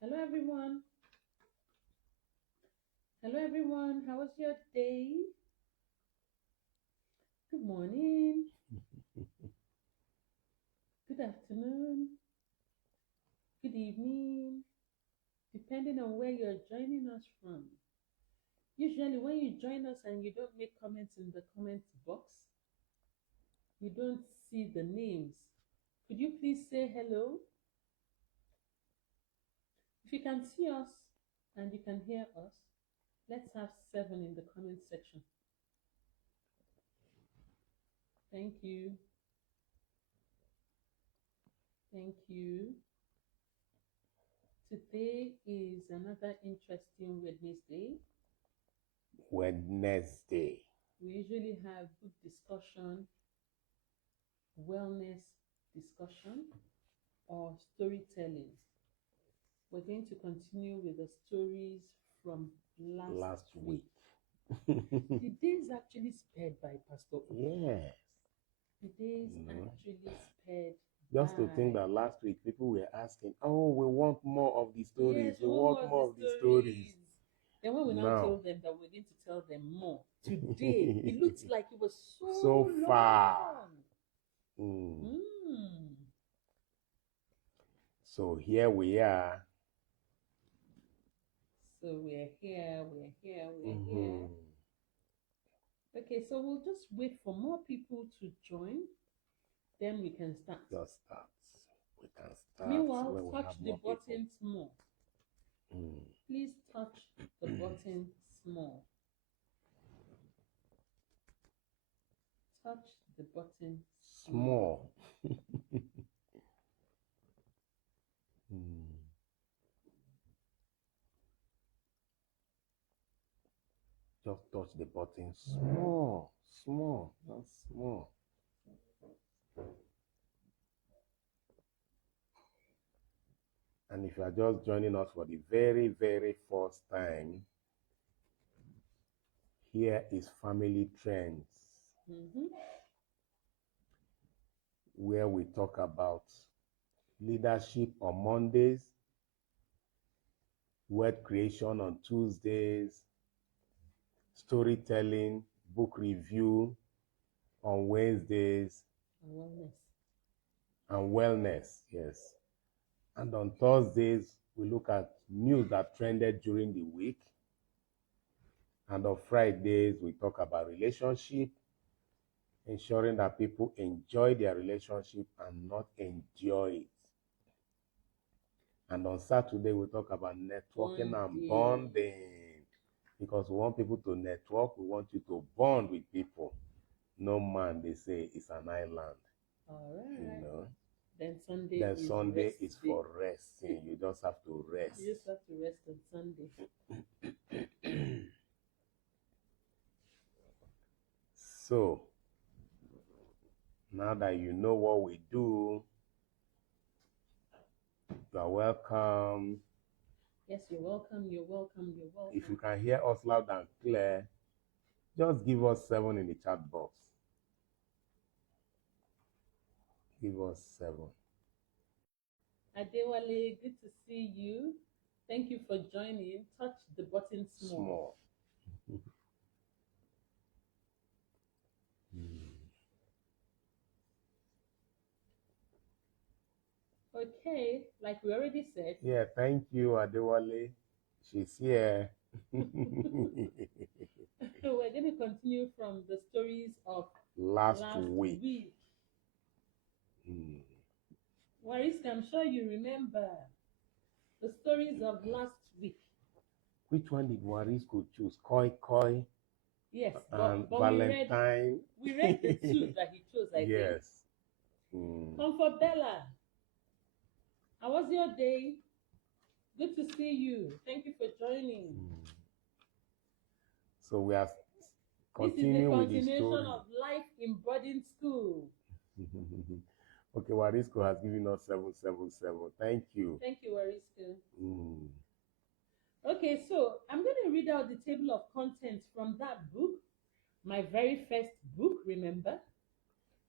Hello everyone. Hello everyone. How was your day? Good morning. Good afternoon. Good evening. Depending on where you're joining us from. Usually when you join us and you don't make comments in the comments box, you don't see the names. Could you please say hello? If you can see us and you can hear us, let's have 7 in the comment section. Thank you. Thank you. Today is another interesting Wednesday. Wednesday. We usually have good discussion, wellness discussion, or storytelling. We're going to continue with the stories from last week. The days actually sped by, Pastor Uko. Yes. The days actually sped Just to think by. that last week people were asking, oh, we want more of the stories. Yes, we want more of the stories. Then when we now Now. told them that we're going to tell them more today, it looks like it was So far. long. So here we are. So we're here. Okay, so we'll just wait for more people to join. Then we can start. Just start. We can start. Meanwhile, touch the button small. Please touch the button small. Touch the button small. Just touch the button small, just small. And if you are just joining us for the very, very first time, here is Family Trends, where we talk about leadership on Mondays, word creation on Tuesdays, storytelling, book review on Wednesdays, and wellness, yes. And on Thursdays, we look at news that trended during the week. And on Fridays, we talk about relationship, ensuring that people enjoy their relationship and not endure it. And on Saturday, we talk about networking and bonding. Because we want people to network, we want you to bond with people. No man, they say, is an island. All right. You know? Then Sunday is for resting. You just have to rest. You just have to rest on Sunday. So, now that you know what we do, You are welcome. Yes, you're welcome. You're welcome. You're welcome. If you can hear us loud and clear, just give us 7 in the chat box. Give us 7. Adewale, good to see you. Thank you for joining. Touch the button small. Okay, like we already said. Yeah, thank you, Adewale. She's here. We're going to continue from the stories of Last week. Wariska, I'm sure you remember the stories of last week. Which one did Warisco choose? Koi Koi? Yes, and but Valentine. We read the two that he chose, I think. Yes. Comfort Bella, how was your day? Good to see you. Thank you for joining. So we are continuing with the story. This is the continuation of life in boarding school. Okay, Warisco has given us 777. Thank you. Thank you, Warisco. Okay, so I'm going to read out the table of contents from that book, my very first book, remember?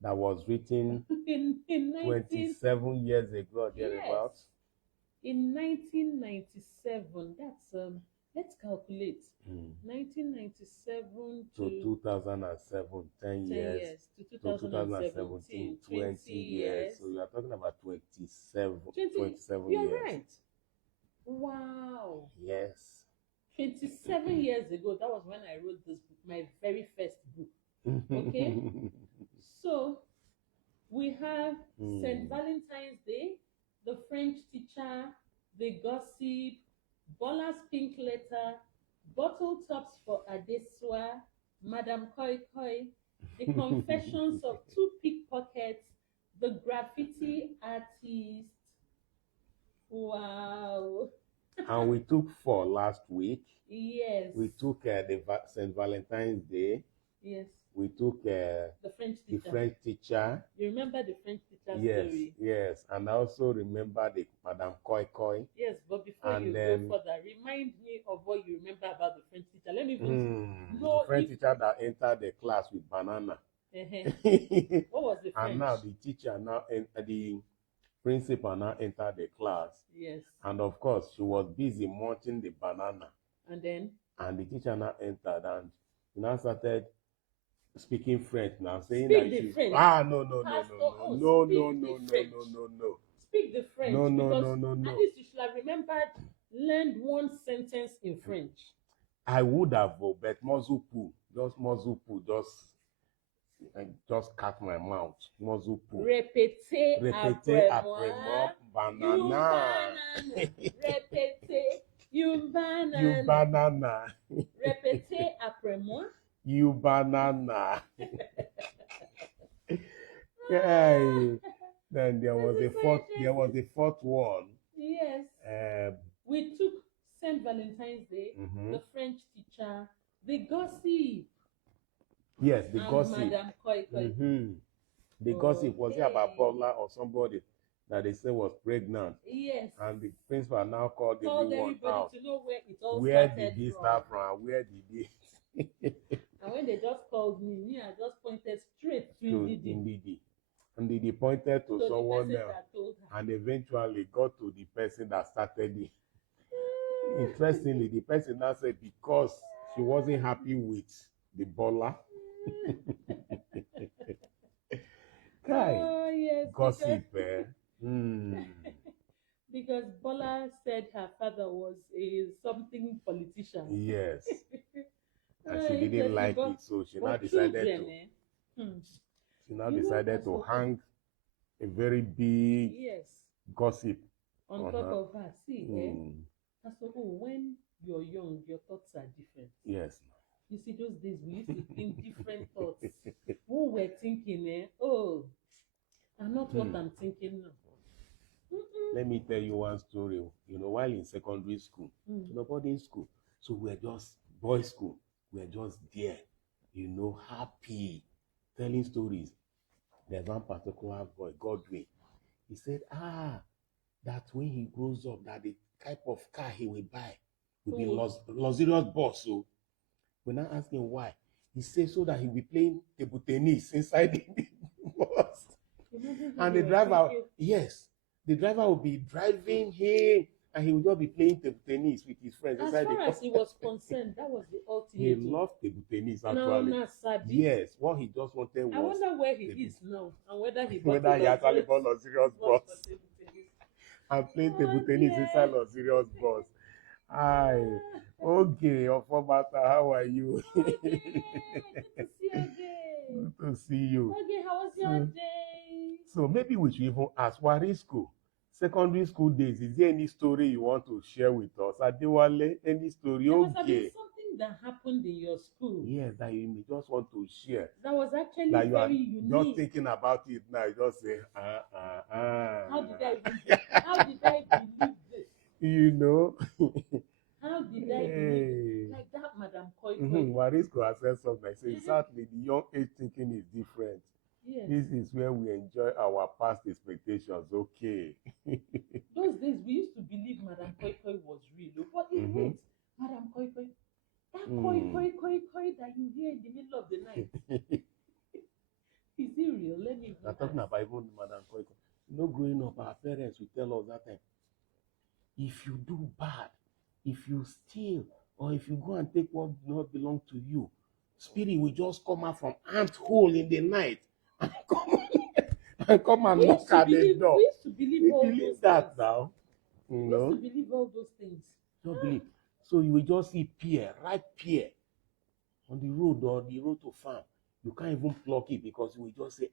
That was written in 27 years ago, thereabouts. In 1997, that's let's calculate. 1997 to 2007, 10 years. To 2017, 20 years. So you are talking about 27 You're years. right. Wow. Yes. 27 years ago, that was when I wrote this book, my very first book. Okay? So we have St. Valentine's Day, the French teacher, the gossip, Bola's pink letter, bottle tops for Adesua, Madame Koi Koi, the confessions of two pickpockets, the graffiti artist. Wow. And we took 4 last week. Yes. We took the St. Valentine's Day. Yes. We took the French teacher. You remember the French teacher story? Yes. And I also remember the Madame Koi Koi. Yes, but before you go further, remind me of what you remember about the French teacher. Let me know the French teacher that entered the class with banana. What was the French? And now the teacher the principal now entered the class. Yes. And of course, she was busy munching the banana. And then? And the teacher now entered and she now started speaking French now, saying Speak that the French. No. Speak the French. No. At least you should have remembered, learned one sentence in French. I would have, but Mozupu, just cut my mouth. Mozupu. Répétez après moi. Banana. Répétez. You banana. You banana. Répétez après moi. You banana. Yeah. Then there was a fourth one. Yes. We took St. Valentine's Day, the French teacher, the gossip. Yes, the gossip. Madame Koi Koi. The gossip was it about Bola or somebody that they said was pregnant. Yes. And the principal now called everyone out. To know where it all where started. Did he start from? Where did he? And when they just called me, I just pointed straight to Ndidi. And Ndidi pointed to someone else. And eventually got to the person that started it. Interestingly, the person now said because she wasn't happy with the Bola. Oh, yes. Gossip, Because Bola said her father was a something politician. Yes. And she didn't like it, so she now decided to hang a very big gossip on top of her. See, so when you're young, your thoughts are different. Yes. You see, those days we used to think different thoughts. What we're thinking, I'm not what I'm thinking now. Let me tell you one story. While in secondary school, boarding school, so we're just boys' school. We're just there, happy, telling stories. There's one particular boy, Godwin. He said, that when he grows up, that the type of car he will buy will be Oh. luxurious bus. So when I ask him why, he says so that he'll be playing table tennis inside the bus. Imagine And he the was driver, thinking, yes, the driver will be driving him and he will just be playing table tennis with his friends as inside the far car. as he was concerned, that was the He ultimate. loved table tennis No, actually. not Sabi. Yes, what he just wanted was I wonder where he table- is now and whether he bought whether he actually bought luxurious bus bus for table tennis. and playing table Oh, tennis dear. inside luxurious bus. Hi. Okay, Ofobata, how are you? Okay, good to see you again. Good to see you. Okay, how was your Mm. day? So maybe we should even ask, Wari school, secondary school days, is there any story you want to share with us? Adewale, any story? There must have been Okay. something that happened in your school Yes, that you may just want to share. that was actually Like you are very just unique. thinking about it now, you just say, How did I believe this? You know? How did I believe it? Like that, Madam Koi Koi. Warisco has said something. So Mhm. exactly, the young age thinking is different. Yes. This is where we enjoy our past expectations. Okay. Those days we used to believe Madam Koi Koi was real. Oh, but Mhm. wait, Madam Koi Koi, that Koi Mm. Koi Koi Koi that you hear in the middle of the night, is it real? Let me We're even talking ask. about even Madam Koiko. You know, growing up, our parents will tell us that time, if you do bad, if you steal, or if you go and take what does not belong to you, spirit will just come out from ant hole in the night and come and We knock used to at the believe, door. we used to believe We all believe those that things. now. You We used know, to believe all those things. don't believe. So you will just see pear, ripe pear on the road or the road to farm. You can't even pluck it because you will just say,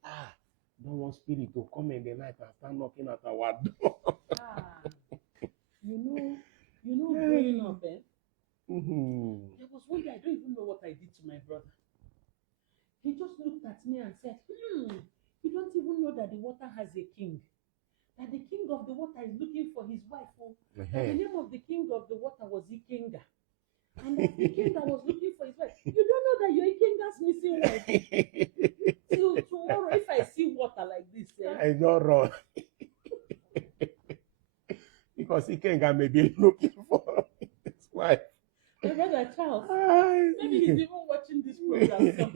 don't want spirit to come in the night and start knocking at our door. Ah, you know, growing up, Mhm. there was one day I don't even know what I did to my brother. He just looked at me and said, you don't even know that the water has a king. That the king of the water is looking for his wife. Oh. That the name of the king of the water was Ikenga. And that the king that was looking for his wife. You don't know that your Ikenga's missing wife. Till tomorrow, if I see water like this, I don't run. Because Ikenga may be looking for his wife. my brother Charles, maybe he's even watching this program.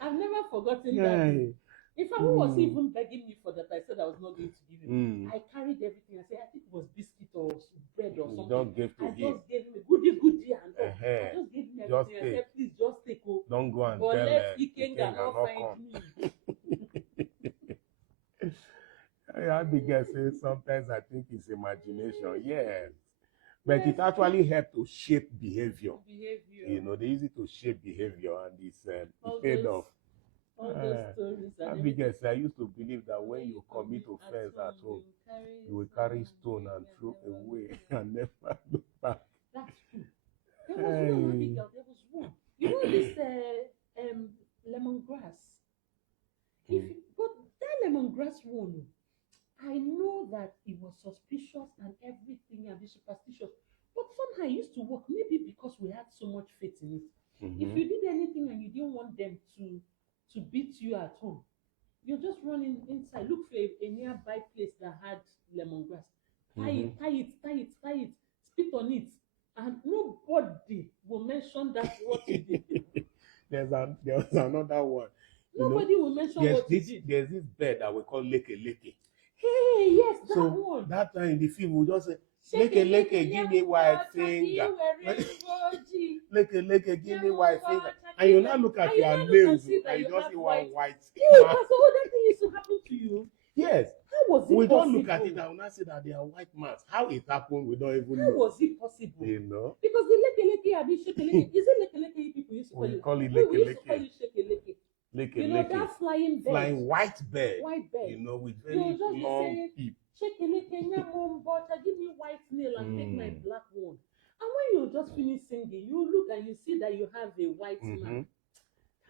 I've never forgotten that. In fact, who was even begging me for that? I said I was not going to give him. I carried everything. I said, I think it was biscuit or bread or something. Don't give to I him. just gave him a goodie and all. I just gave him Just everything. I said, please just take over. Don't go and But tell let Ikenga not not find come. me. Abigail says sometimes I think it's imagination. Yes. But it actually helped to shape behavior. You know, they use it to shape behavior and it's paid off. All those stories. Abigail said, I used to believe that when you commit offense at home, you will carry stone and throw away and never look back. That's true. There was one, Abigail, there was one. You know this lemongrass? But that lemongrass one, I know that it was suspicious and everything and be superstitious. But somehow it used to work, maybe because we had so much faith in it. If you did anything and you didn't want them to beat you at home, you just run inside, look for a nearby place that had lemongrass. Tie it, spit on it, and nobody will mention that what you did. There was another one. Nobody will mention what you did. There's this bird that we call leke. Hey, yes, that so one. That time in the film, we just say, leke, give me white finger. Leke, give me white finger. And you now look at your nails and you just see one white. Hey, Pastor, that thing used to happen to you? Yes. How was it we possible? don't look at it and we now say that they are white marks. How it happened, we don't even know. How was it possible? You know? Because the leke, is it leke people used to call it? We call it We used to leke. call it sheke. Leke. You know, that flying bird. Flying white bird. You know, with very long beak. Give me white nail and take my black one. And when you just finish singing, you look and you see that you have a white man.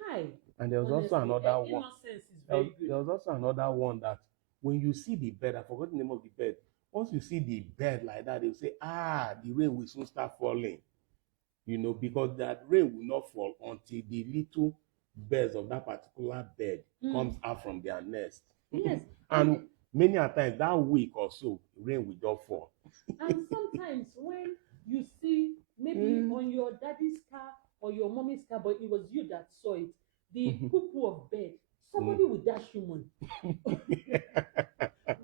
Hi. And there was also another one. Innocence is very good. There was also another one that when you see the bird, I forgot the name of the bird. Once you see the bird like that, they'll say, the rain will soon start falling. You know, because that rain will not fall until the little birds of that particular bird comes out from their nest. Yes. And many a times that week or so, rain will just fall. And sometimes when you see maybe on your daddy's car or your mommy's car, but it was you that saw it, the poo of bed, somebody will dash you money.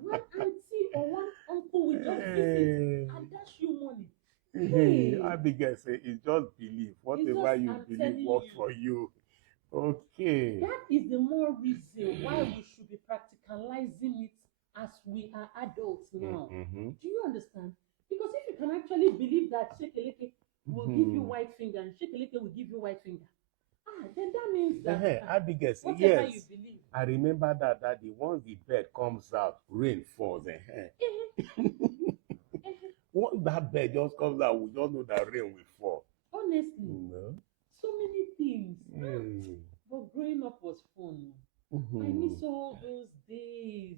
One auntie or one uncle will just visit and dash you money. Hey, Abigail say it's just belief. it's Whatever just, you I'm believe telling works you, for you. Okay. that is the more reason why we should be practicalizing it as we are adults now. Mm-hmm. Do you understand? Because if you can actually believe that Shekeleke will give you white finger and Shekeleke will give you white finger, then that means that Abigail say whatever yes. you believe. I remember that the once the bed comes out, rain falls. Once that bed just comes out, we just know that rain will fall. Honestly, No? so many things. Mm. But growing up was fun. I miss all those days,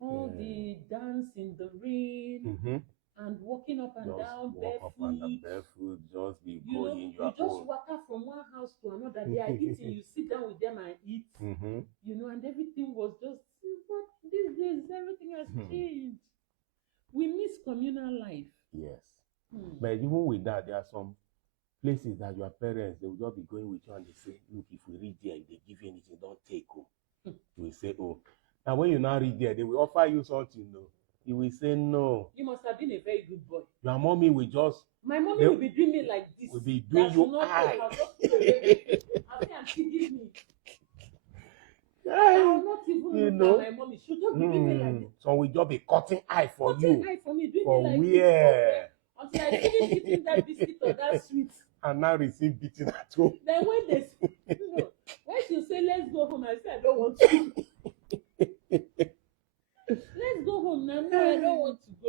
all the dance in the rain Mm-hmm. and walking up and Just down walk up and down barefoot. barefoot, just be You know, going you your just own. walk out from one house to another. They are eating, you sit down with them and eat. Mm-hmm. And everything was just, but these days everything has changed. We miss communal life. Yes. But even with that, there are some places that your parents, they will just be going with you and they say, look, if we reach there, if they give you anything, don't take home. You will say, oh. And when you now reach there, they will offer you something, no. You will say no. You must have been a very good boy. Your mommy will just. My mommy will be doing me like this. Will be doing you eye. I'll say, auntie, give me. I will not even look at my mommy. She'll just be doing me like this. So we just be cutting eye for you. Cutting eye for me, doing for me like where? this. Until I finish eating that biscuit or that sweet. And now receive beating at home. Then when when she say let's go home, I say I don't want to. Let's go home now. No, I don't want to go.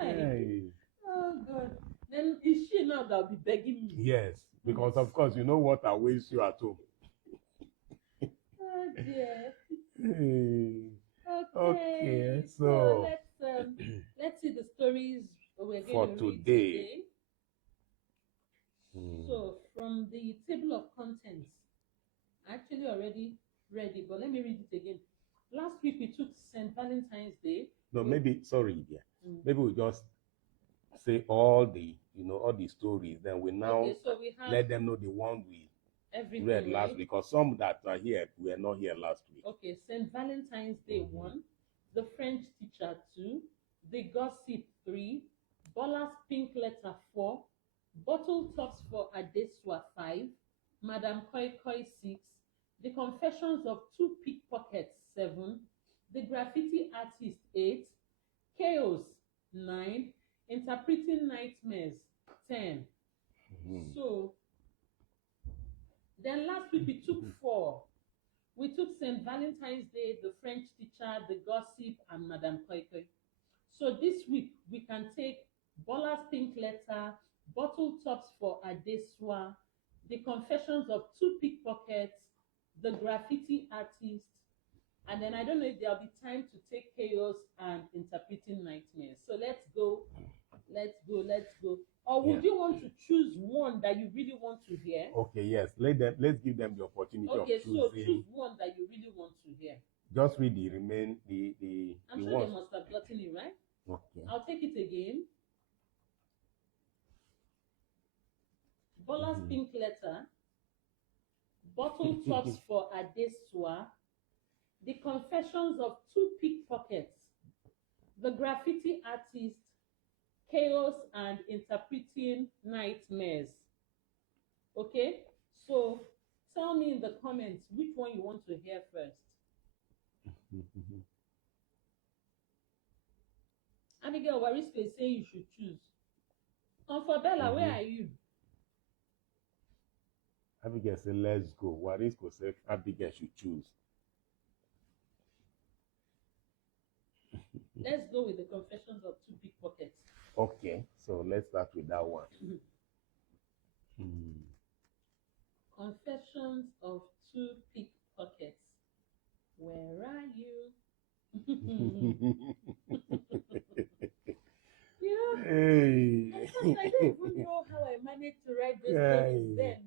Hey. Oh God. Then is she now that will be begging me? Yes, because of course you know what awaits you at home. Oh dear. Okay, so let's see the stories we're going for to read today. So from the table of contents, I actually already read it, but let me read it again. Last week we took St. Valentine's Day. No, maybe maybe we just say all the stories. Then we now we have let them know the one we read last week, because some that are here were not here last week. Okay, St. Valentine's Day 1, the French Teacher 2, the Gossip 3, Bola's Pink Letter 4, Bottle Tops for Adeswa 5, Madame Koi Koi 6, The Confessions of Two Pickpockets 7, The Graffiti Artist 8, Chaos 9, Interpreting Nightmares 10. So then last week we took 4. We took St. Valentine's Day, the French Teacher, the Gossip, and Madame Koi Koi. So this week we can take Bola's Pink Letter, Bottle Tops for Adeswa, The Confessions of Two Pickpockets, The Graffiti Artist, and then I don't know if there'll be time to take Chaos and Interpreting Nightmares. So let's go. Or would you want to choose one that you really want to hear? Okay, yes. Let's give them the opportunity of choosing. Okay, so choose one that you really want to hear. Just read the I'm sure they must have gotten it right. Okay. I'll take it again. Bola's Pink Letter, Bottle Tops for Adeswa, The Confessions of Two Pickpockets, The Graffiti Artist, Chaos, and Interpreting Nightmares. Okay, so tell me in the comments which one you want to hear first. Abigail Warisco is saying you should choose. Comfort Bella, where are you? Abigail said, let's go. Warisco said, Abigail should choose. Let's go with The Confessions of Two Pickpockets. Okay, so let's start with that one. Confessions of Two Pickpockets. Where are you? Hey. I don't even know how I managed to write those stories then.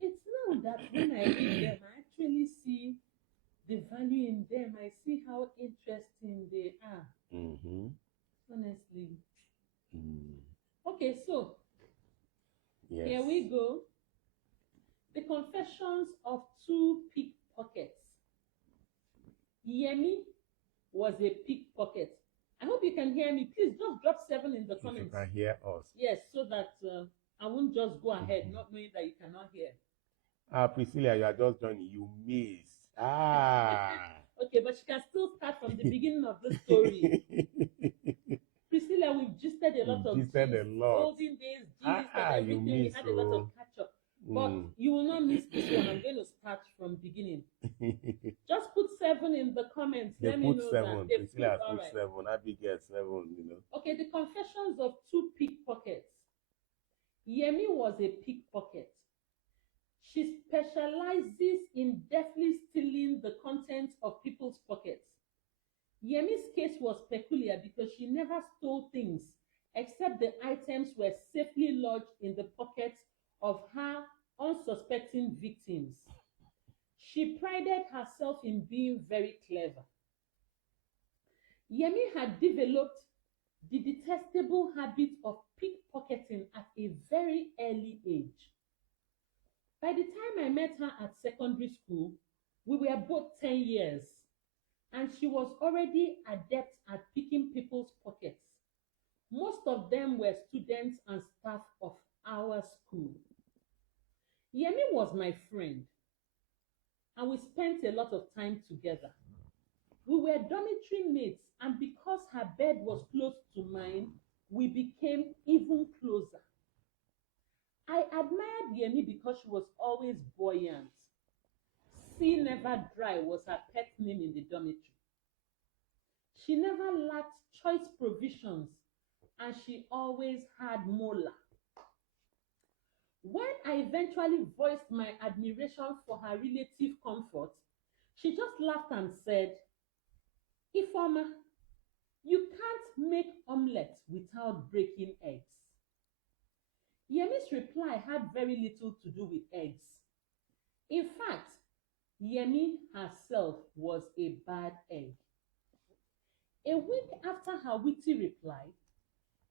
It's now that when I read them, I actually see the value in them. I see how interesting they are, Mm-hmm. honestly. Mm. Okay, so Yes. here we go. The Confessions of Two Pickpockets. Yemi was a pickpocket. I hope you can hear me. Please just drop 7 in the If you comments. can hear us. Yes, so that I won't just go ahead not knowing that you cannot hear. Priscilla, you are just joining. You missed. Ah. Okay, but you can still start from the beginning of the story. Priscilla, we've gisted a lot of gisted a lot. olden days, gist and You everything. We missed, had a lot of catch up. But you will not miss this one. I'm going to start from beginning. Just put 7 in the comments. They Let me put know 7. that. They Priscilla has all put right. 7. Abigail 7. Okay, the Confessions of Two Pickpockets. Yemi was a pickpocket. She specializes in deftly stealing the contents of people's pockets. Yemi's case was peculiar because she never stole things except the items were safely lodged in the pockets of her unsuspecting victims. She prided herself in being very clever. Yemi had developed the detestable habit of pickpocketing at a very early age. By the time I met her at secondary school, we were both 10 years, and she was already adept at picking people's pockets. Most of them were students and staff of our school. Yemi was my friend, and we spent a lot of time together. We were dormitory mates, and because her bed was close to mine, we became even closer. I admired Yemi because she was always buoyant. See Never Dry was her pet name in the dormitory. She never lacked choice provisions, and she always had mola. When I eventually voiced my admiration for her relative comfort, she just laughed and said, Ifoma, you can't make omelette without breaking eggs. Yemi's reply had very little to do with eggs. In fact, Yemi herself was a bad egg. A week after her witty reply,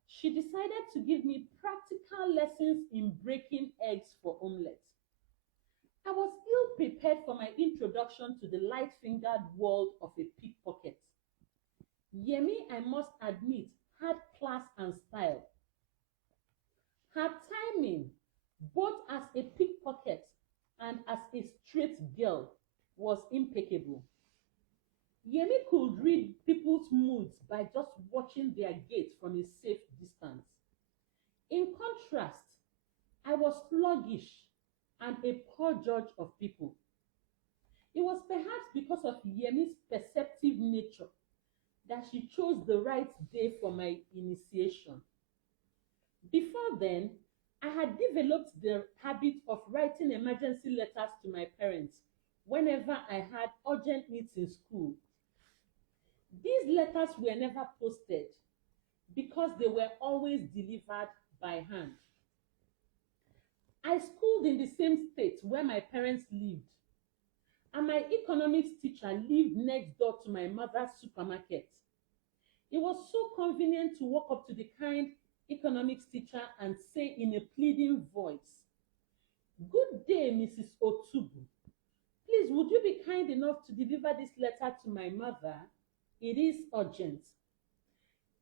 she decided to give me practical lessons in breaking eggs for omelette. I was ill prepared for my introduction to the light-fingered world of a pickpocket. Yemi, I must admit, had class and style. Her timing, both as a pickpocket and as a straight girl, was impeccable. Yemi could read people's moods by just watching their gait from a safe distance. In contrast, I was sluggish and a poor judge of people. It was perhaps because of Yemi's perceptive nature that she chose the right day for my initiation. Before then, I had developed the habit of writing emergency letters to my parents whenever I had urgent needs in school. These letters were never posted because they were always delivered by hand. I schooled in the same state where my parents lived, and my economics teacher lived next door to my mother's supermarket. It was so convenient to walk up to the kind economics teacher and say in a pleading voice, "Good day, Mrs. Otubu. Please, would you be kind enough to deliver this letter to my mother? It is urgent."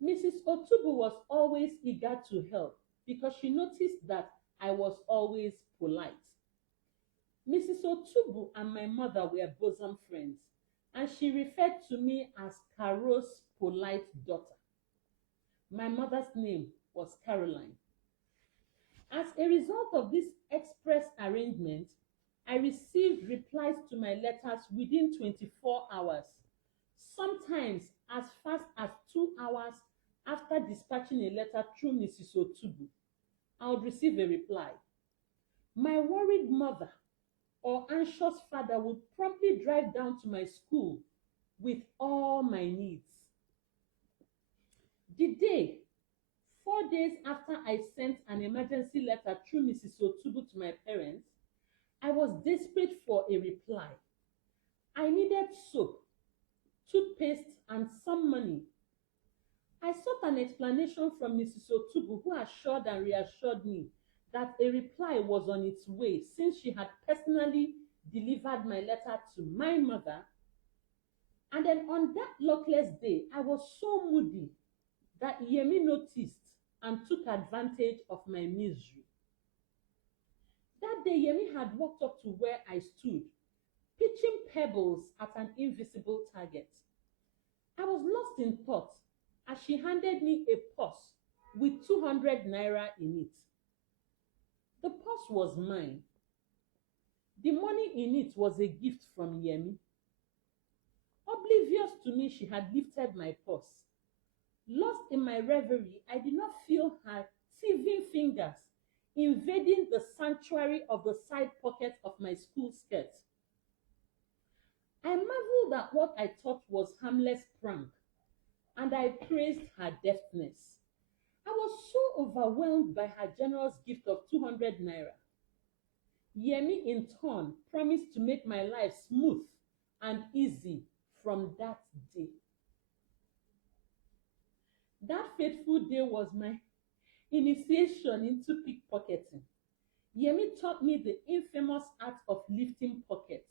Mrs. Otubu was always eager to help because she noticed that I was always polite. Mrs. Otubu and my mother were bosom friends, and she referred to me as Caro's polite daughter. My mother's name was Caroline. As a result of this express arrangement, I received replies to my letters within 24 hours, sometimes as fast as 2 hours after dispatching a letter through Mrs. Otubu. I would receive a reply. My worried mother or anxious father would promptly drive down to my school with all my needs. The day, 4 days after I sent an emergency letter through Mrs. Otubu to my parents, I was desperate for a reply. I needed soap, toothpaste, and some money. I sought an explanation from Mrs. Otubu, who assured and reassured me that a reply was on its way since she had personally delivered my letter to my mother. And then on that luckless day, I was so moody that Yemi noticed and took advantage of my misery. That day, Yemi had walked up to where I stood, pitching pebbles at an invisible target. I was lost in thought as she handed me a purse with 200 naira in it. The purse was mine. The money in it was a gift from Yemi. Oblivious to me, she had lifted my purse. Lost in my reverie, I did not feel her thieving fingers invading the sanctuary of the side pocket of my school skirt. I marveled at what I thought was harmless prank, and I praised her deftness. I was so overwhelmed by her generous gift of 200 naira. Yemi, in turn, promised to make my life smooth and easy from that day. That fateful day was my initiation into pickpocketing. Yemi taught me the infamous art of lifting pockets.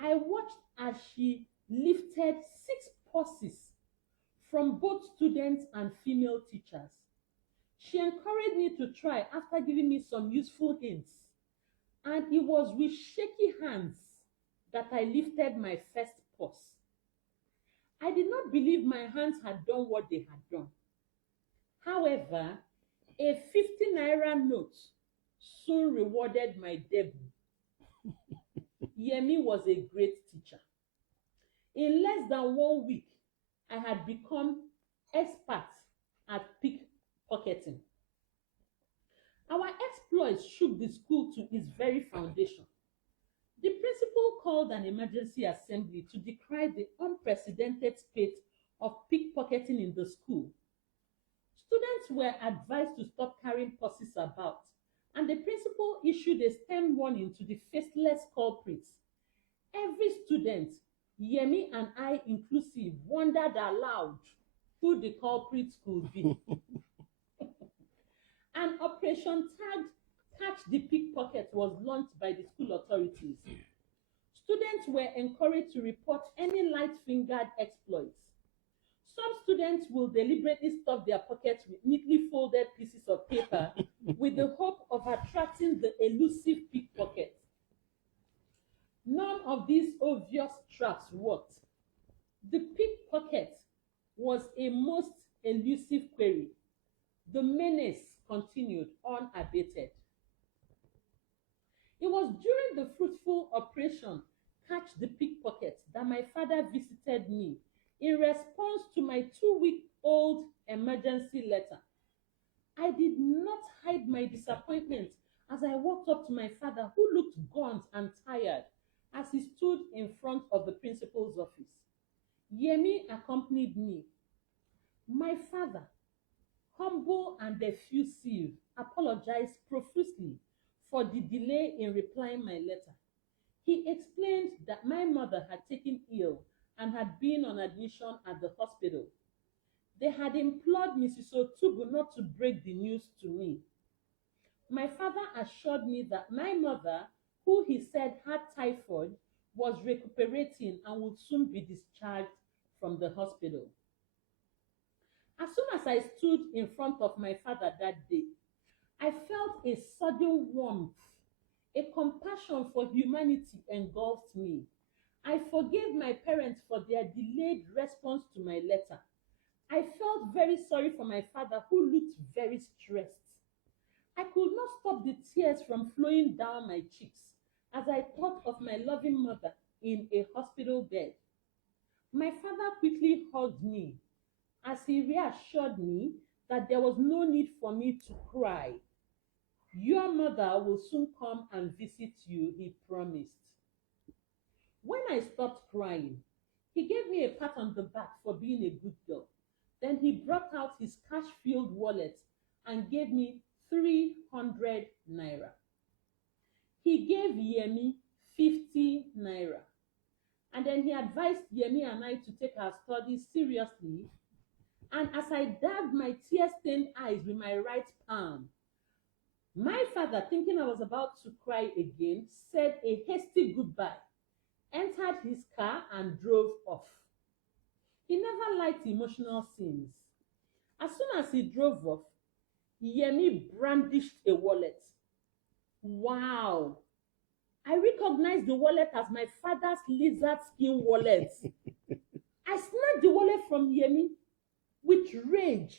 I watched as she lifted 6 purses from both students and female teachers. She encouraged me to try after giving me some useful hints, and it was with shaky hands that I lifted my first purse. I did not believe my hands had done what they had done. However, a 50 naira note soon rewarded my debut. Yemi was a great teacher. In less than 1 week, I had become expert at pickpocketing. Our exploits shook the school to its very foundation. The principal called an emergency assembly to decry the unprecedented spate of pickpocketing in the school. Students were advised to stop carrying purses about, and the principal issued a stern warning to the faceless culprits. Every student, Yemi and I inclusive, wondered aloud who the culprits could be. An operation tagged Catch the Pickpocket was launched by the school authorities. Students were encouraged to report any light-fingered exploits. Some students will deliberately stuff their pockets with neatly folded pieces of paper with the hope of attracting the elusive pickpocket. None of these obvious traps worked. The pickpocket was a most elusive quarry. The menace continued unabated. It was during the fruitful operation Catch the Pickpocket that my father visited me in response to my 2-week-old emergency letter. I did not hide my disappointment as I walked up to my father, who looked gaunt and tired as he stood in front of the principal's office. Yemi accompanied me. My father, humble and effusive, apologized profusely for the delay in replying my letter. He explained that my mother had taken ill and had been on admission at the hospital. They had implored Mrs. Otubu not to break the news to me. My father assured me that my mother, who he said had typhoid, was recuperating and would soon be discharged from the hospital. As soon as I stood in front of my father that day, I felt a sudden warmth, a compassion for humanity engulfed me. I forgave my parents for their delayed response to my letter. I felt very sorry for my father, who looked very stressed. I could not stop the tears from flowing down my cheeks as I thought of my loving mother in a hospital bed. My father quickly hugged me as he reassured me that there was no need for me to cry. Your mother will soon come and visit you, he promised. When I stopped crying, he gave me a pat on the back for being a good girl. Then he brought out his cash-filled wallet and gave me 300 naira. He gave Yemi 50 naira. And then he advised Yemi and I to take our studies seriously. And as I dabbed my tear-stained eyes with my right palm, my father, thinking I was about to cry again, said a hasty goodbye, entered his car, and drove off. He never liked emotional scenes. As soon as he drove off, Yemi brandished a wallet. Wow! I recognized the wallet as my father's lizard skin wallet. I snatched the wallet from Yemi with rage.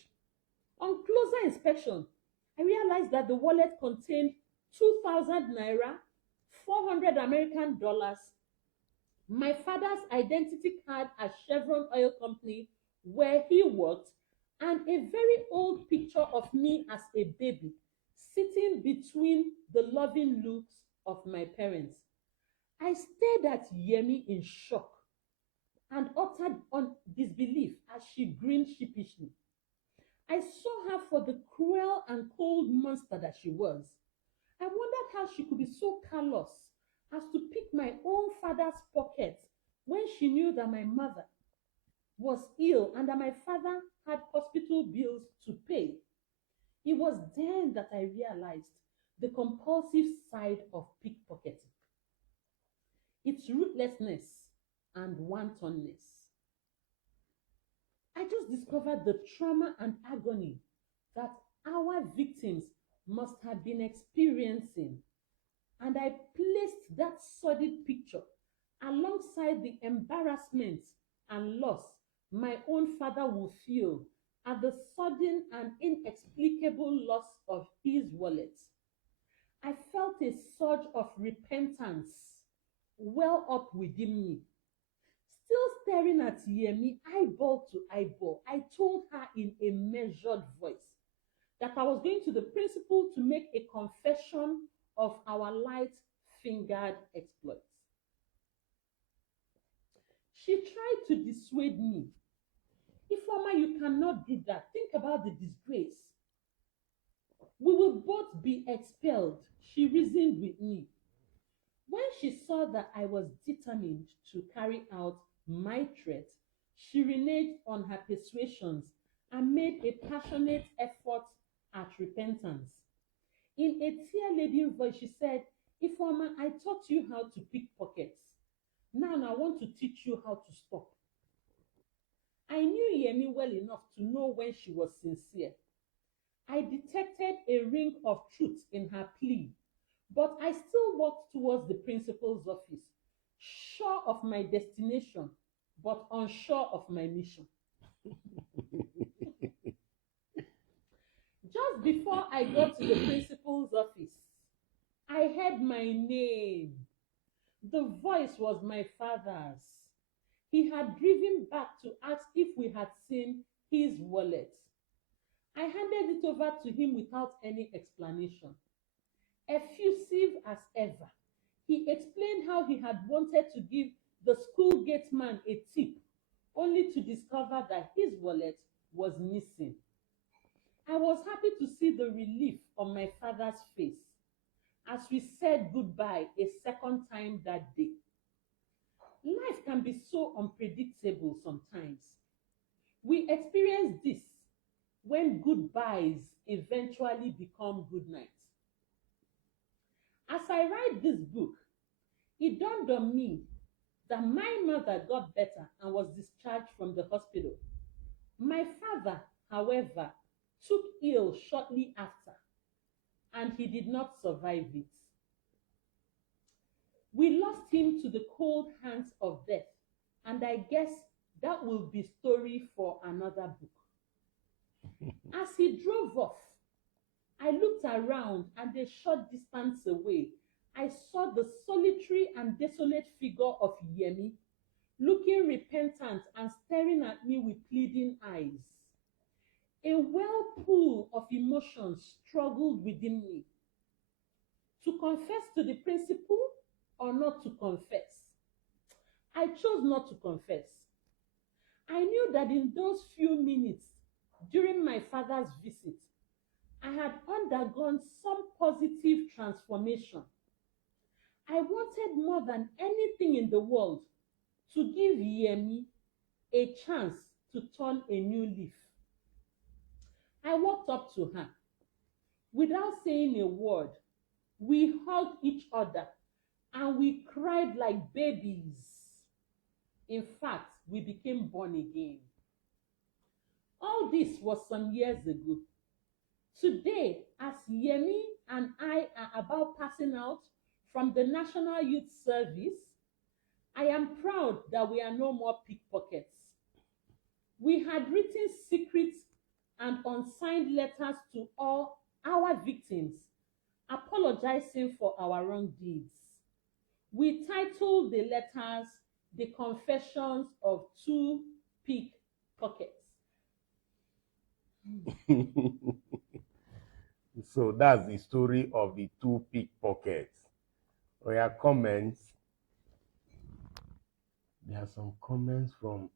On closer inspection, I realized that the wallet contained 2,000 naira, 400 American dollars, my father's identity card at Chevron Oil Company, where he worked, and a very old picture of me as a baby, sitting between the loving looks of my parents. I stared at Yemi in shock and uttered on disbelief as she grinned sheepishly. I saw her for the cruel and cold monster that she was. I wondered how she could be so callous as to pick my own father's pocket when she knew that my mother was ill and that my father had hospital bills to pay. It was then that I realized the compulsive side of pickpocketing, its ruthlessness and wantonness. I just discovered the trauma and agony that our victims must have been experiencing, and I placed that sordid picture alongside the embarrassment and loss my own father will feel at the sudden and inexplicable loss of his wallet. I felt a surge of repentance well up within me. Still staring at Yemi eyeball to eyeball, I told her in a measured voice that I was going to the principal to make a confession of our light-fingered exploits. She tried to dissuade me. Ifeoma, you cannot do that. Think about the disgrace. We will both be expelled, she reasoned with me. When she saw that I was determined to carry out my threat, she reneged on her persuasions and made a passionate effort at repentance. In a tear-laden voice, she said, Ifeoma, I taught you how to pick pockets. Now I want to teach you how to stop. I knew Yemi well enough to know when she was sincere. I detected a ring of truth in her plea, but I still walked towards the principal's office, sure of my destination, but unsure of my mission. Just before I got to the principal's office, I heard my name. The voice was my father's. He had driven back to ask if we had seen his wallet. I handed it over to him without any explanation. Effusive as ever, he explained how he had wanted to give the school gate man a tip, only to discover that his wallet was missing. I was happy to see the relief on my father's face as we said goodbye a second time that day. Life can be so unpredictable sometimes. We experience this when goodbyes eventually become good nights. As I write this book, it dawned on me that my mother got better and was discharged from the hospital. My father, however, took ill shortly after, and he did not survive it. We lost him to the cold hands of death, and I guess that will be story for another book. As he drove off, I looked around, and a short distance away, I saw the solitary and desolate figure of Yemi, looking repentant and staring at me with pleading eyes. A whirlpool of emotions struggled within me. To confess to the principal or not to confess? I chose not to confess. I knew that in those few minutes during my father's visit, I had undergone some positive transformation. I wanted more than anything in the world to give Yemi a chance to turn a new leaf. I walked up to her. Without saying a word, we hugged each other and we cried like babies. In fact, we became born again. All this was some years ago. Today, as Yemi and I are about passing out from the National Youth Service, I am proud that we are no more pickpockets. We had written secret and unsigned letters to all our victims, apologizing for our wrong deeds. We titled the letters The Confessions of Two Pickpockets. So that's the story of the two pickpockets. We have comments. There are some comments from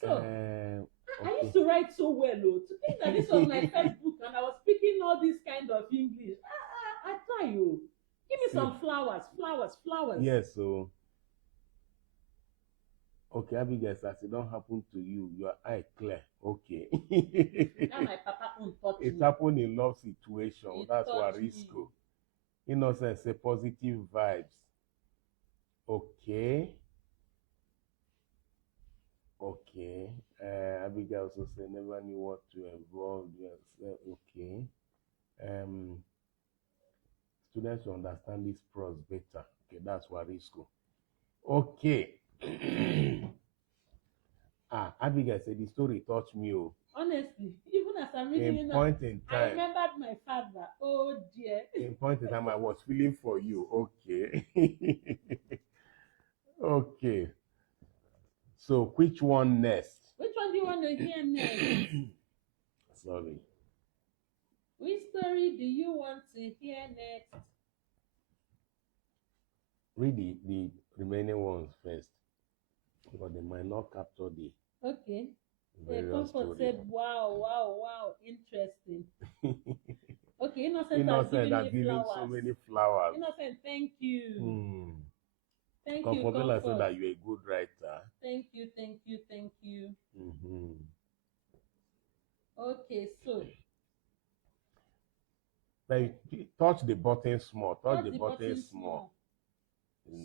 So, I okay. used to write so well, oh, to think that this was my first book and I was speaking all this kind of English. I try you. Give me some flowers. Yes, so okay, Abigail, as it don't happen to you, your eye clear. Okay. Now my papa won't touch It me. happened in love situation. It That's what touched me. Risco. Innocence, say positive vibes. Okay. Okay. Abigail also said never knew what to involve yourself. Okay. Students will understand this pros better. Okay, that's what Risco. Okay. Abigail said the story touched me. Oh. Honestly, even as I'm reading it In now, point in I time. remembered my father. Oh dear. In point in time, I was feeling for you. Okay. Okay. So, which one next? Which one do you want to hear next? Sorry. Which story do you want to hear next? Read the remaining ones first, because they might not capture the Okay. various Comfort stories. said, wow, interesting. Okay, Innocent, Innocent has has given me given flowers. so many flowers. Innocent, thank you. Thank you, Comfortable said Comfort. that you're a good writer. Thank you. Okay, so Like, touch the button small. Touch the button button small.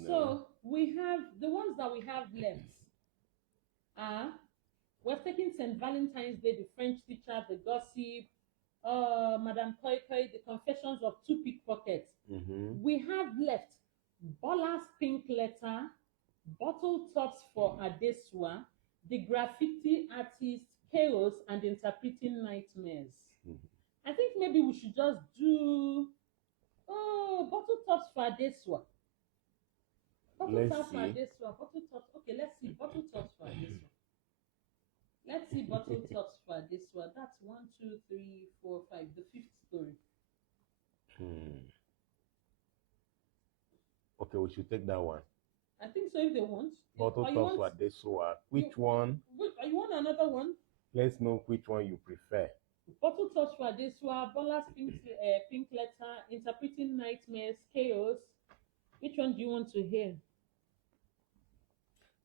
So we have the ones that we have left are we're taking St. Valentine's Day, the French teacher, the gossip, Madame Koi Koi, the confessions of two pickpockets. We have left Bola's pink letter, bottle tops for Adesua, the graffiti artist, chaos, and interpreting nightmares. I think maybe we should just do bottle tops for Adesua. Bottle tops for Adesua. Bottle tops. Okay, let's see. Bottle tops for Adesua. Let's see bottle tops for Adesua. That's 1, 2, 3, 4, 5. The fifth story. Okay, we should take that one. I think so if they want. Bottle tops for Adesua. Which one? You want another one? Let's know which one you prefer. Bottle tops for Adesua, Bola's pink letter, interpreting nightmares, chaos. Which one do you want to hear?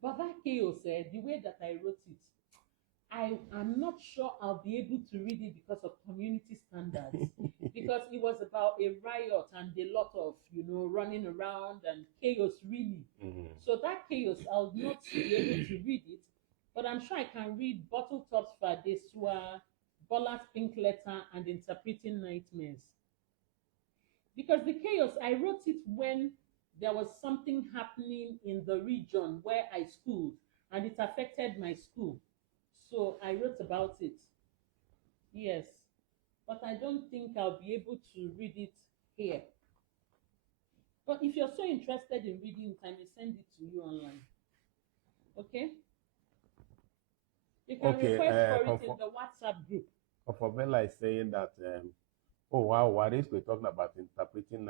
But that chaos, the way that I wrote it, I am not sure I'll be able to read it because of community standards. Because it was about a riot and a lot of, running around and chaos, really. So that chaos, I'll not be able to read it. But I'm sure I can read Bottle Tops for Adesua, Bola's pink letter, and interpreting nightmares. Because the chaos, I wrote it when there was something happening in the region where I schooled, and it affected my school. So I wrote about it. Yes. But I don't think I'll be able to read it here. But if you're so interested in reading it, I may send it to you online. Okay? You can request for it in the WhatsApp group. Bella is saying that, oh wow, what is we're talking about interpreting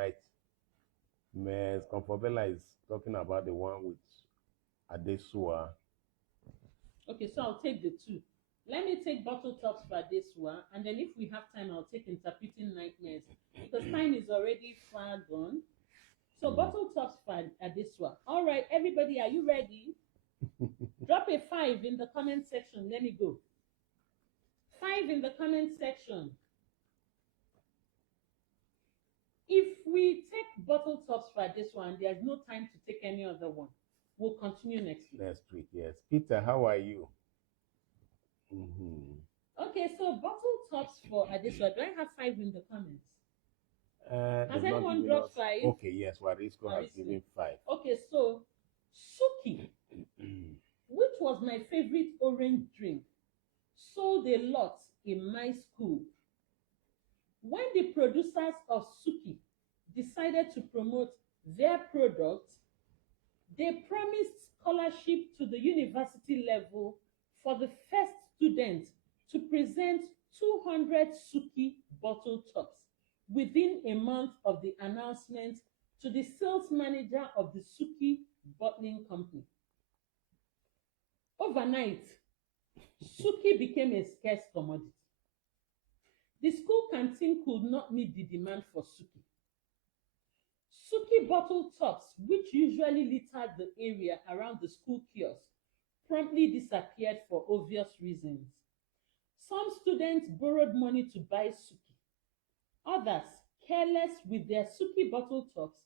nightmares? Bella is talking about the one with Adesua. Okay, so I'll take the two. Let me take bottle tops for this one, and then if we have time, I'll take interpreting nightmares because time is already far gone. So Mm. bottle tops for this one. All right, everybody, are you ready? Drop a 5 in the comment section. Let me go. 5 in the comment section. If we take bottle tops for this one, there's no time to take any other one. We'll continue next week. Next week, yes. Peter, how are you? Mm-hmm. Okay, so bottle tops for this one. Do I have 5 in the comments? Has They've not anyone given dropped us- 5? Okay, yes, Warisco has Warisco. given 5. Okay, so Suki, which was my favorite orange drink, sold a lot in my school. When the producers of Suki decided to promote their product, they promised scholarship to the university level for the first student to present 200 Suki bottle tops within a month of the announcement to the sales manager of the Suki bottling company. Overnight, Suki became a scarce commodity. The school canteen could not meet the demand for Suki. Suki bottle tops, which usually littered the area around the school kiosk, promptly disappeared for obvious reasons. Some students borrowed money to buy Suki. Others, careless with their Suki bottle tops,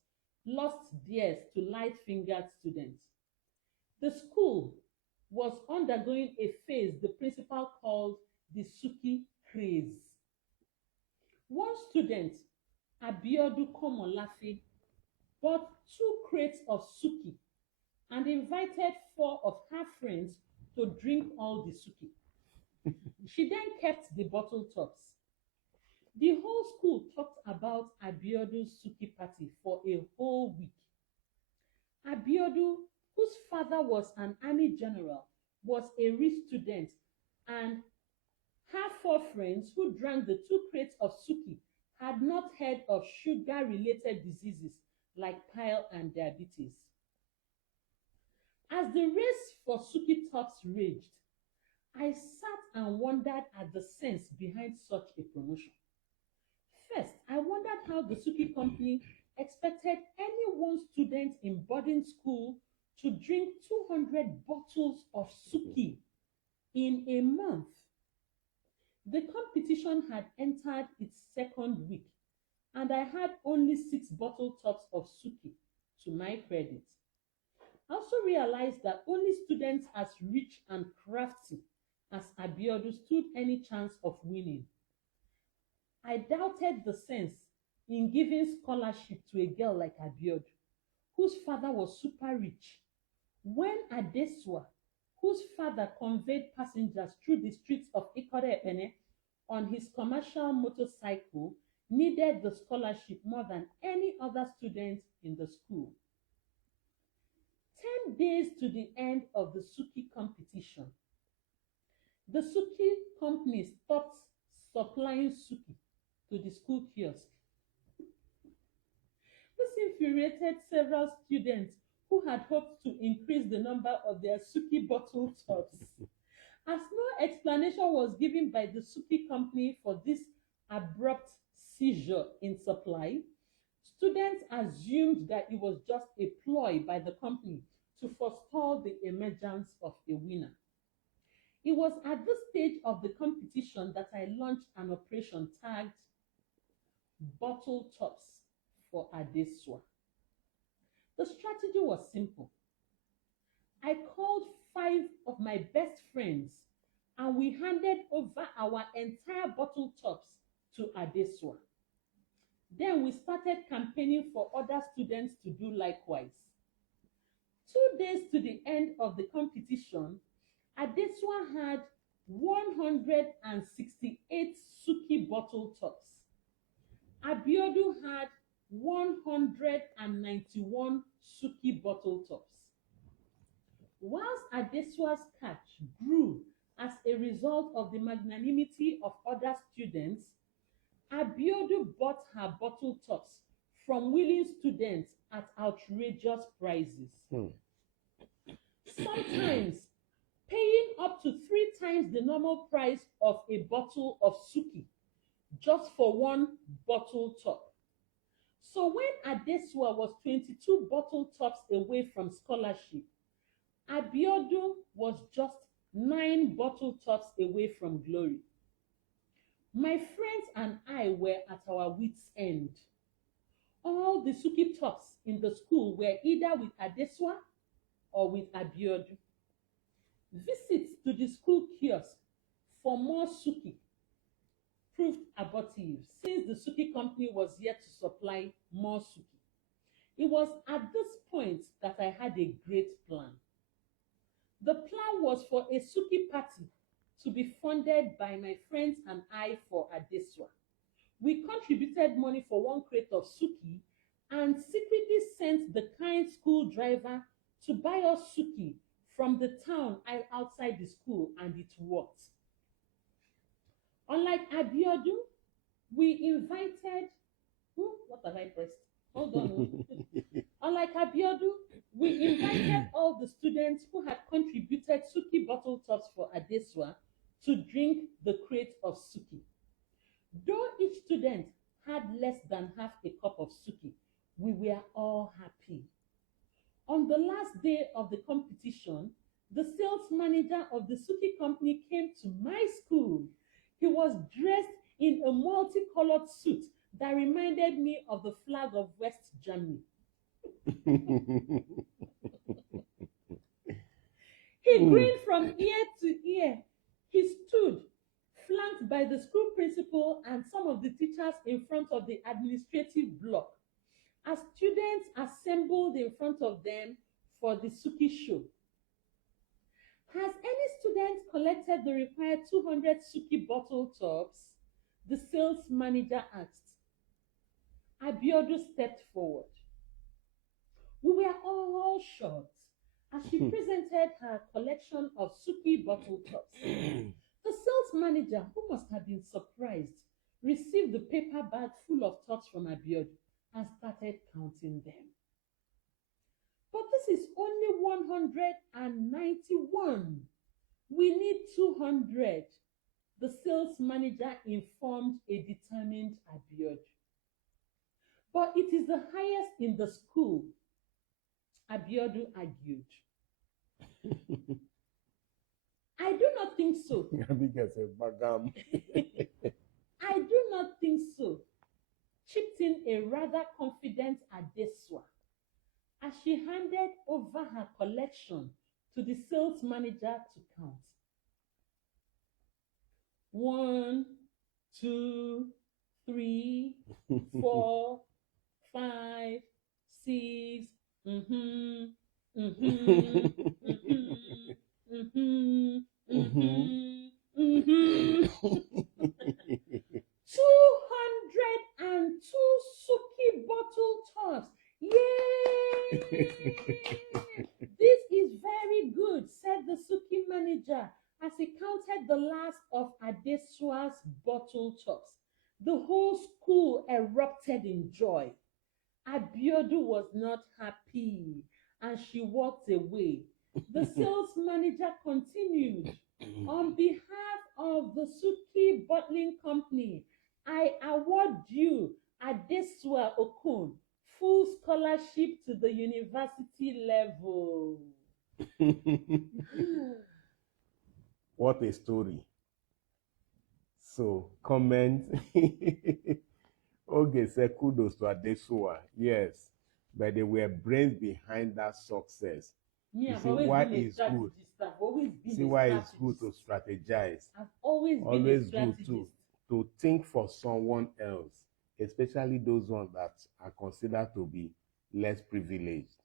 lost theirs to light-fingered students. The school was undergoing a phase the principal called the Suki craze. One student, Abiodu Komolafe, bought 2 crates of Suki and invited 4 of her friends to drink all the Suki. She then kept the bottle tops. The whole school talked about Abiodu's Suki party for a whole week. Abiodu, whose father was an army general, was a rich student, and her 4 friends who drank the 2 crates of Suki had not heard of sugar-related diseases like bile and diabetes. As the race for Suki tops raged, I sat and wondered at the sense behind such a promotion. First, I wondered how the Suki company expected any one student in boarding school to drink 200 bottles of Suki in a month. The competition had entered its second week, and I had only 6 bottle tops of Suki to my credit. I also realized that only students as rich and crafty as Abiodu stood any chance of winning. I doubted the sense in giving scholarship to a girl like Abiodu, whose father was super rich, when Adesua, whose father conveyed passengers through the streets of Ikore-Ekpene on his commercial motorcycle, needed the scholarship more than any other student in the school. 10 days to the end of the Suki competition, the Suki company stopped supplying Suki to the school kiosk. This infuriated several students who had hoped to increase the number of their Suki bottle tops. As no explanation was given by the Suki company for this abrupt seizure in supply, students assumed that it was just a ploy by the company to forestall the emergence of a winner. It was at this stage of the competition that I launched an operation tagged Bottle Tops for Adesua. The strategy was simple. I called 5 of my best friends and we handed over our entire bottle tops to Adesua. Then we started campaigning for other students to do likewise. 2 days to the end of the competition, Adesua had 168 Suki bottle tops. Abiodu had 191 Suki bottle tops. Whilst Adesua's catch grew as a result of the magnanimity of other students, Abiodu bought her bottle tops from willing students at outrageous prices. Sometimes paying up to 3 times the normal price of a bottle of suki just for one bottle top. So when Adesua was 22 bottle tops away from scholarship, Abiodun was just 9 bottle tops away from glory. My friends and I were at our wits' end. All the suki tops in the school were either with Adesua or with Abiodun. Visits to the school kiosk for more suki proved abortive since the suki company was yet to supply more suki. It was at this point that I had a great plan. The plan was for a suki party to be funded by my friends and I for Adesua. We contributed money for 1 crate of suki and secretly sent the kind school driver to buy us suki from the town outside the school, and it worked. Unlike Abiodun, we invited what have I pressed? Hold on. Unlike Abiodun, we invited all the students who had contributed suki bottle tops for Adesua to drink the crate of suki. Though each student had less than half a cup of suki, we were all happy. On the last day of the competition, the sales manager of the suki company came to my school. He was dressed in a multicolored suit that reminded me of the flag of West Germany. He grinned from ear to ear. He stood, flanked by the school principal and some of the teachers in front of the administrative block, as students assembled in front of them for the suki show. Has any student collected the required 200 suki bottle tops? The sales manager asked. Abiodun stepped forward. We were all shocked as she presented her collection of suki bottle tops. The sales manager, who must have been surprised, received the paper bag full of tops from Abiodun and started counting them. But this is only 191. We need 200, the sales manager informed a determined Abiodun. But it is the highest in the school, Abiodun argued. I do not think so. I do not think so, chipped in a rather confident Adesua as she handed over her collection to the sales manager to count. 1, 2, 3, 4, 5, 6, 202 suki bottle tops. Yay! This is very good, said the suki manager as he counted the last of Adesua's bottle tops. The whole school erupted in joy. Abiodun was not happy and she walked away. The sales manager continued. On behalf of the Suki Bottling Company, I award you, Adesua Okon, full scholarship to the university level. What a story. So, comment. Okay, say kudos to Adesua. Yes, but they were brains behind that success. Yeah, you see why it's good. See why it's good to strategize. I've always good to think for someone else, especially those ones that are considered to be less privileged.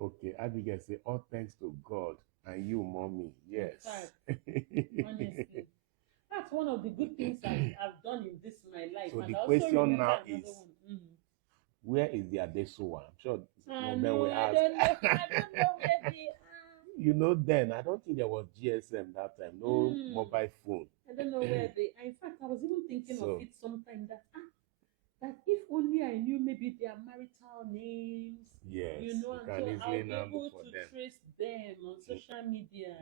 Okay, Abigail say, all thanks to God and you, mommy. Yes. Honestly, that's one of the good things I've done in my life. So and the I question now is, where is the Adesua? I'm sure I don't know where they are. You know, then I don't think there was GSM that time, no mobile phone. I don't know where they are. In fact, I was even thinking of it sometime that that if only I knew maybe their marital names, Yes, you know, you and can so I'll easily be now look able for to them. trace them on Mm. social media.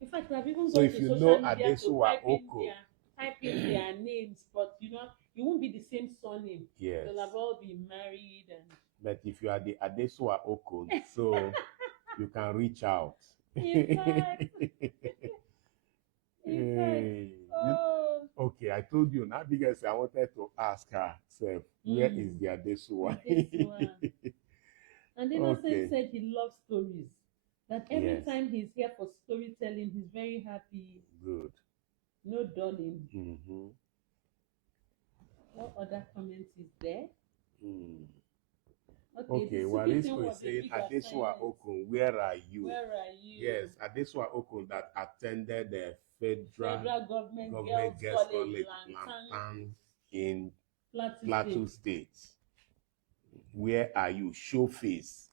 In fact, I've even So gone if to you social know media to Adesua Oko, type in their names, but you know, you won't be the same surname. yes, They'll have all been married and but if you are the Adesua Oko, so you can reach out. in fact, in fact, Hey, oh, okay, I told you now because I wanted to ask her, self, where is the Adesua? Adesua. And Innocent Okay, said he loves stories. That every yes, time he's here for storytelling, he's very happy. good. No dulling. Mm-hmm. What other comments is there? Mm. Okay, Okay, the Suki thing Warisco is was a saying, big Adesua assignment. Okun, where are you? Where are you? Yes, Adesua Okun that attended the Federal Government Government Girls Girls College, College, Lantan, Lantan in Plateau Plateau State. State. Where are you? Show face.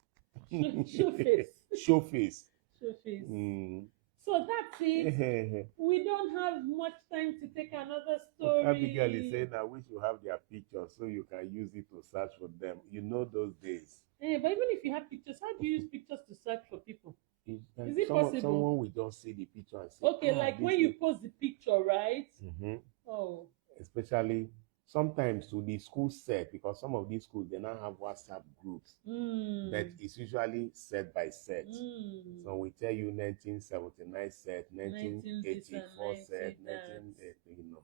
Show face. Show face. Show face. Mm. So that's it. We don't have much time to take another Okay, story. Abigail is saying I wish you have their pictures so you can use it to search for them. You know those days. But even if you have pictures, how do you use pictures to search for people? Is it someone, possible? Someone will just see the picture and say, okay, like when you post the picture, right? Mm-hmm. Oh. Especially sometimes to the school set, because some of these schools they now have WhatsApp groups, but it's usually set by set. So we tell you 1979 set, 1984 set, 1980, you know.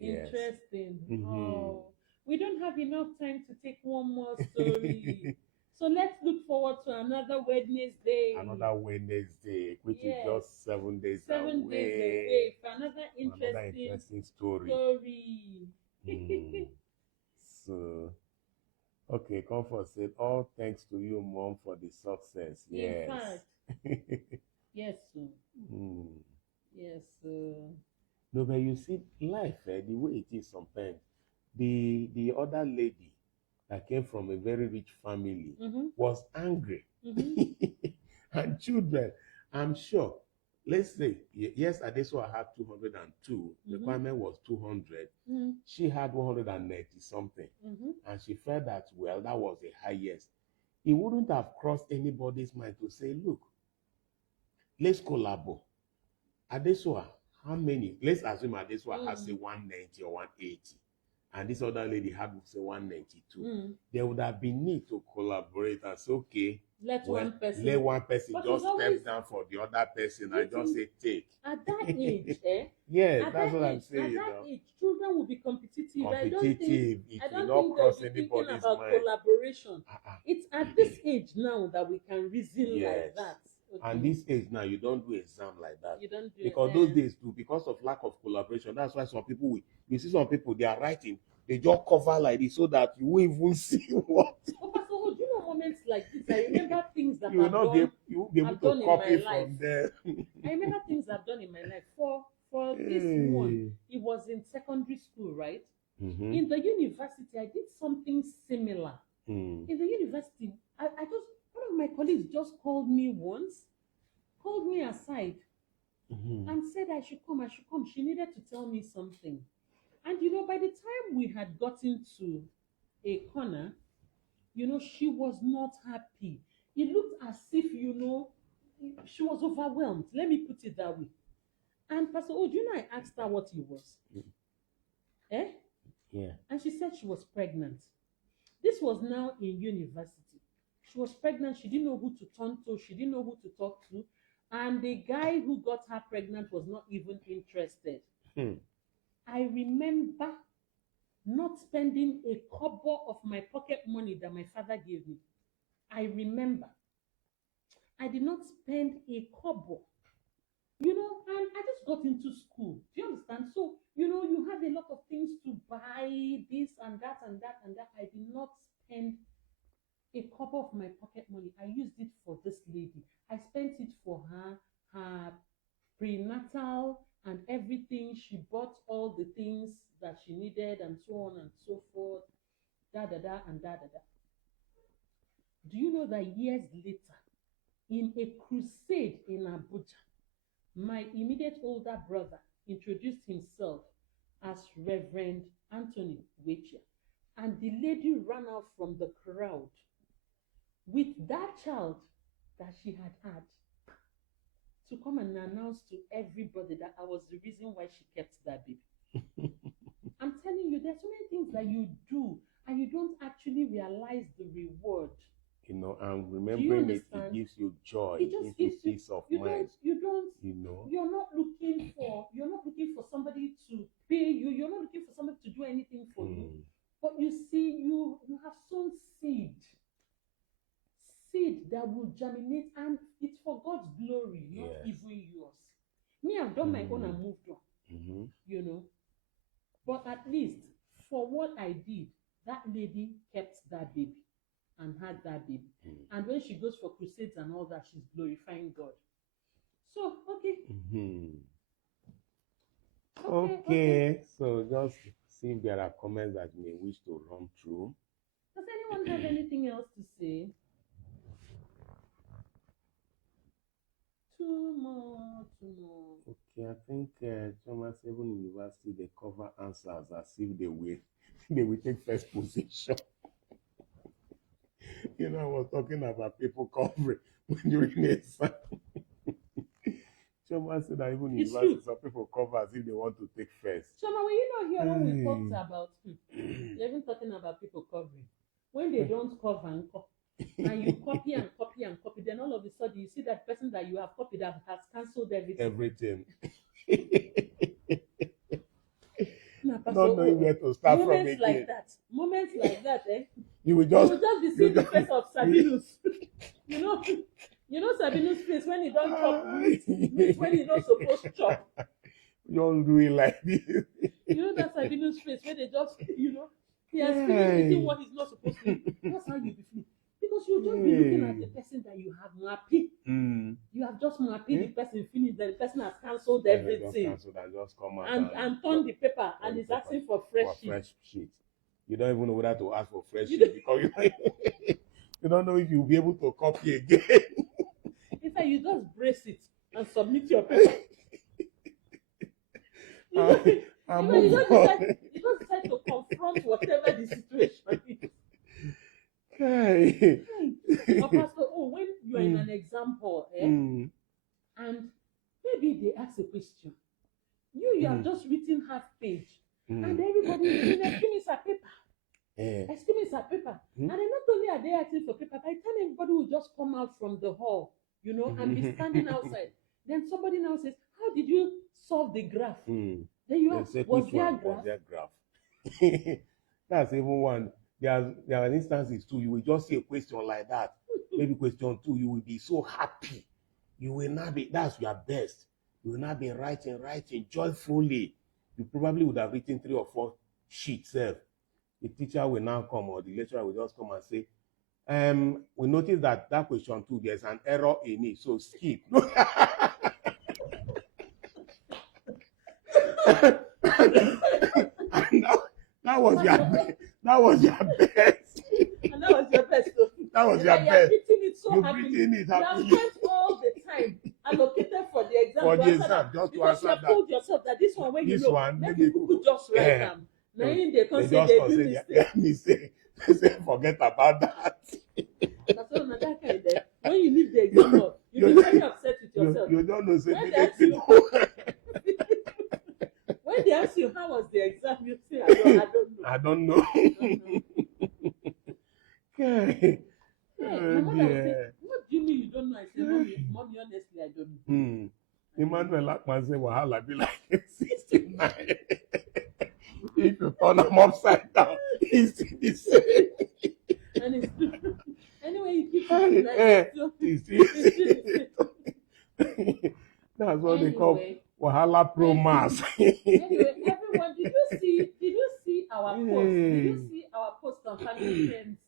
Interesting. Yes. Oh, we don't have enough time to take one more story. So let's look forward to another Wednesday. Another Wednesday, which is just 7 days away. 7 days away for another interesting story. So, okay, Comfort said, all thanks to you, Mom, for the success. Yes. In fact. Yes, sir. Yes, sir. No, but you see, life, the way it is sometimes, the other lady that came from a very rich family was angry. And children, I'm sure, let's say, yes, Adesua had 202, the requirement was 200. She had 190 something. And she felt that, well, that was the highest. It wouldn't have crossed anybody's mind to say, look, let's collaborate. Adesua, how many? Let's assume Adesua has say 190 or 180. And this other lady had say 192. There would have been need to collaborate and say, okay, let one person but just step down for the other person and just say take. At that age, yes, that's what I'm saying. At that age, children will be competitive. It I don't will not think cross they'll be anybody's thinking about mind. collaboration. It's at this age now that we can reason like that. Okay. And this age now, you don't do exam like that. You don't do because those days too, because of lack of collaboration, that's why some people you see some people they are writing, they just cover like this so that you won't even see what. Oh, Pastor, do you know moments like this? I remember things that you will be able to copy from there. I remember things I've done in my life. For this one, it was in secondary school, right? In the university, I did something similar. In the university, I just one of my colleagues just called me aside, and said I should come. She needed to tell me something. And by the time we had gotten to a corner, she was not happy. It looked as if, she was overwhelmed. Let me put it that way. And Pastor I asked her what it was. Yeah. And she said she was pregnant. This was now in university. She was pregnant. She didn't know who to turn to. She didn't know who to talk to. And the guy who got her pregnant was not even interested. I remember not spending a kobo of my pocket money that my father gave me. I remember. I did not spend a kobo. And I just got into school. Do you understand? So, you have a lot of things to buy, this and that and that and that. I did not spend a kobo of my pocket money. I used it for this lady. I spent it for her prenatal and everything. She bought all the things that she needed and so on and so forth. Da da da and da da da. Do you know that years later, in a crusade in Abuja, my immediate older brother introduced himself as Reverend Anthony Wechia. And the lady ran out from the crowd with that child that she had had to come and announce to everybody that I was the reason why she kept that baby. I'm telling you, there's so many things that you do and you don't actually realize the reward. And remembering it gives you joy, It just gives you peace of you mind. you're not looking for somebody to pay you, you're not looking for somebody to do anything for you. But you see, you have sown seed that will germinate, and it's for God's glory, not even yours. Me, I've done my own and moved on. But at least for what I did, that lady kept that baby and had that baby. And when she goes for crusades and all that, she's glorifying God. So, okay. Okay. So just see if there are comments that you may wish to run through. Does anyone have anything else to say? Two more. Okay, I think Thomas Seven University, they cover answers as if they will take first position. I was talking about people covering during the exam. Choma said that even university, some people cover as if they want to take first. Choma, were you not here when we talked about you're even talking about people covering? When they don't cover and you copy and copy and copy, then all of a sudden you see that person that you have copied has cancelled everything. Not knowing where to start from again. Moments like that, You will just be seeing the face of Sabinus. You know Sabinus' face when he don't chop meat when he not supposed to chop. You don't do it like this. You know that Sabinus' face when they just, he has finished eating what he's not supposed to eat. That's how you be feeling. Because you just be looking at the person that you have mapped. You have just mapped the person, finished, the person has cancelled everything. Just come out and turn the paper and is asking for fresh sheet. You don't even know whether to ask for fresh sheet because you don't know if you'll be able to copy again. In fact, you just brace it and submit your paper. You just decide to confront whatever the situation is. Or Pastor, when you are in an exam hall, and maybe they ask a question, you have just written half page, and everybody is saying, "Excuse me, sir, paper." Excuse me, sir, paper. And then not only are they asking for paper, by the time everybody will just come out from the hall, and be standing outside, then somebody now says, "How did you solve the graph?" Then you ask, "Was there graph?" That's even one. There are instances too. You will just see a question like that. Maybe question 2, you will be so happy. You will not be. That's your best. You will not be writing joyfully. You probably would have written 3 or 4 sheets. The teacher will now come, or the lecturer will just come and say, "We noticed that question 2, there's an error in it, so skip." That was your best. And that was your best. That was your best. You've written it happily. You have spent all the time allocated for the exam. Just to because answer you have told yourself that this one, when this you know, one, maybe you could just write them. Now they can say they do mistake. They say forget about that. When you leave the exam hall, you'll be very upset with yourself. You don't know. When they ask you how was the exam, you say, I don't know. Okay. My mother would say, "What do you mean you don't know?" I say, Mommy, honestly, I don't know. Emmanuel Akman say, "Wahala be like 69. If you turn them upside down, it's the same." And it's anyway, you keep it like That's what they call Wahala Pro Mass. Anyway, everyone, did you see our post? Did you see our post on Family Friends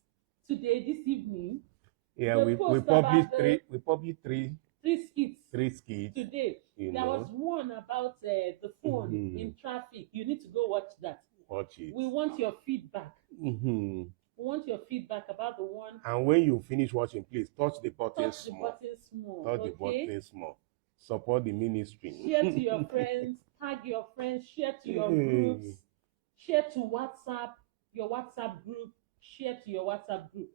today, this evening? Yeah, we published three skits. 3 skits today. There was one about the phone in traffic. You need to go watch that. Watch it. We want your feedback. We want your feedback about the one. And when you finish watching, please touch the button small. Touch the button small. Support the ministry. Share to your friends. Tag your friends. Share to your groups. Share to WhatsApp, your WhatsApp group. Share to your WhatsApp group.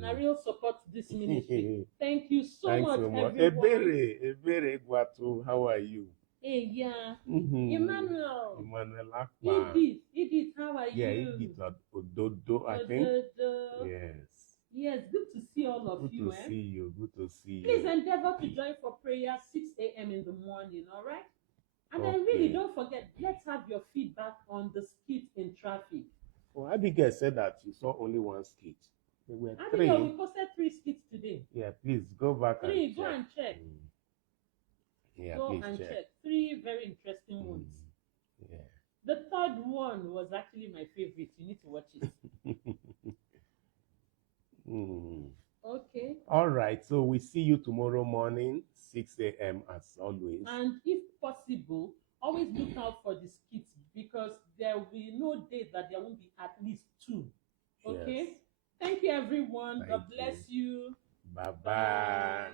Na real support to this ministry. Thank you so Thanks much, so much. everyone. Ebere Gwatu, how are you? Hey, yeah. Emmanuel. Emmanuel Akpa. Edith, how are Yeah, you? Edith Ododo, I think. Ododo. Yes. Yes, good to see all of you. Good to see you. Good to see you. Please endeavor to join for prayer 6 a.m. in the morning, all right? And then really don't forget, let's have your feedback on the skit in traffic. Oh, Abigail said that you saw only one skit. There were three. Abigail, we posted 3 skits today. Yeah, please go back and check. Go and check. Yeah, go please and check. 3 very interesting ones. Yeah. The third one was actually my favorite. You need to watch it. Okay. All right. So we see you tomorrow morning, 6 a.m. as always. And if possible, always look out for the skits because there will be no day that there won't be at least 2. Okay? Yes. Thank you, everyone. God bless you. Bye-bye.